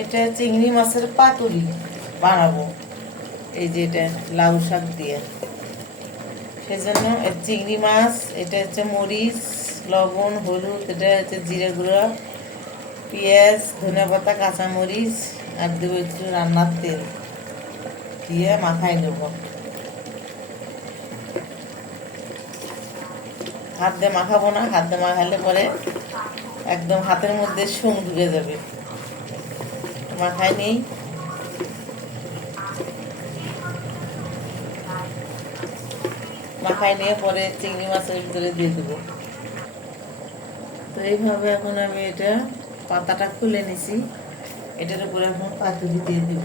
এটা চিংড়ি মাছের পাতুরি বানাবো, এই যে এটা লাউ শাক দিয়ে। সেজন্য চিংড়ি মাছ, এটা হচ্ছে মরিচ, লবণ, হলুদ, এটা হচ্ছে জিরে গুঁড়ো, পেঁয়াজ, ধনে পাতা, কাঁচামরিচ আর দেবো একটু রান্নার তেল দিয়ে মাখাই নেব। হাত দিয়ে মাখাবো না, হাত দিয়ে মাখালে পরে একদম হাতের মধ্যে শুং ঢুকে যাবে। মাখাই নেই। মাখাই নিয়ে পরে চিংড়ি মাছের ভিতরে দিয়ে দেবো। তো এইভাবে এখন আমি এটা পাতাটা খুলে নিছি, এটার উপরে এখন পাতুরি দিয়ে দিব।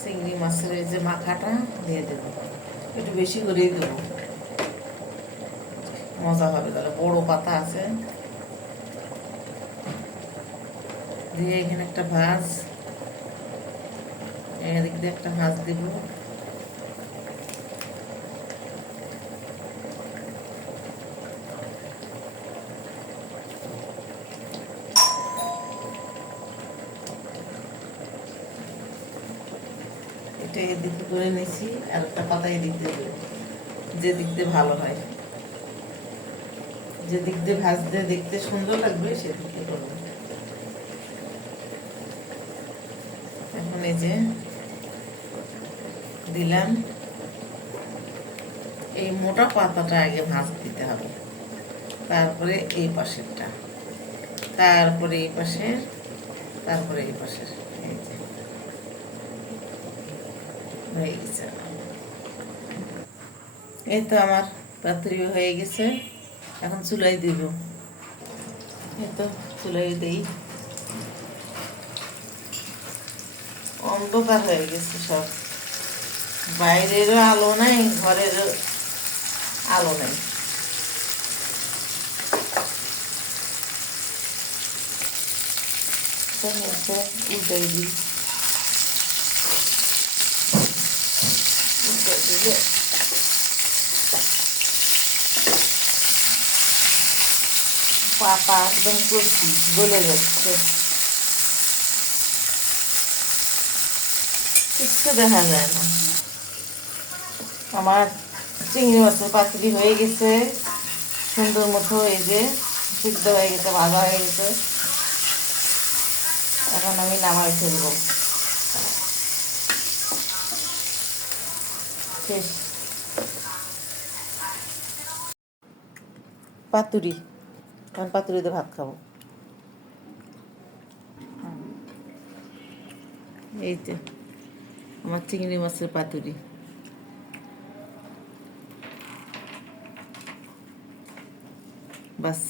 চিংড়ি মাছের এই যে মাখাটা দিয়ে দেবো, একটু বেশি করেই দেবো, মজা হবে। তাহলে বড় পাতা আছে দিয়ে এখানে একটা ভাজ, এদিক দিয়ে একটা ভাজ দিব। এটা এদিকে করে নিছি, আর একটা পাতা এদিক দিয়ে দেবো, যে দিক দিয়ে ভালো হয়, যে দিক দিয়ে ভাজতে দেখতে সুন্দর লাগবে সেদিক দিয়ে করবো। এখন এই যে দিলাম, এই মোটা পাতাটা আগে ভাজ দিতে হবে, তারপরে এই পাশেরটা, তারপরে এই পাশের, তারপরে এই পাশের। এই যে হয়ে গেছে। এই তো আমার পাতুরি হয়ে গেছে, এখন চুলাই দিব। এই তো চুলাই দিই, অন্ধকার হয়ে গেছে সব, বাইরেরও আলো নাই, ঘরেরও আলো নাই। উল্টাই দিই, উল্টাই দিলে পাতা একদম কচি গলে যাচ্ছে, কিচ্ছু দেখা যায় না। আমার চিংড়ি মাছের পাতুরি হয়ে গেছে সুন্দর মতো, এই যে সিদ্ধ হয়ে গেছে, ভাজা হয়ে গেছে। এখন আমি নামাই ফেলবো, শেষ পাতুরি। এখন পাতুরিতে ভাত খাবো। এই যে আমার চিংড়ি মাছের পাতুরি, বাস।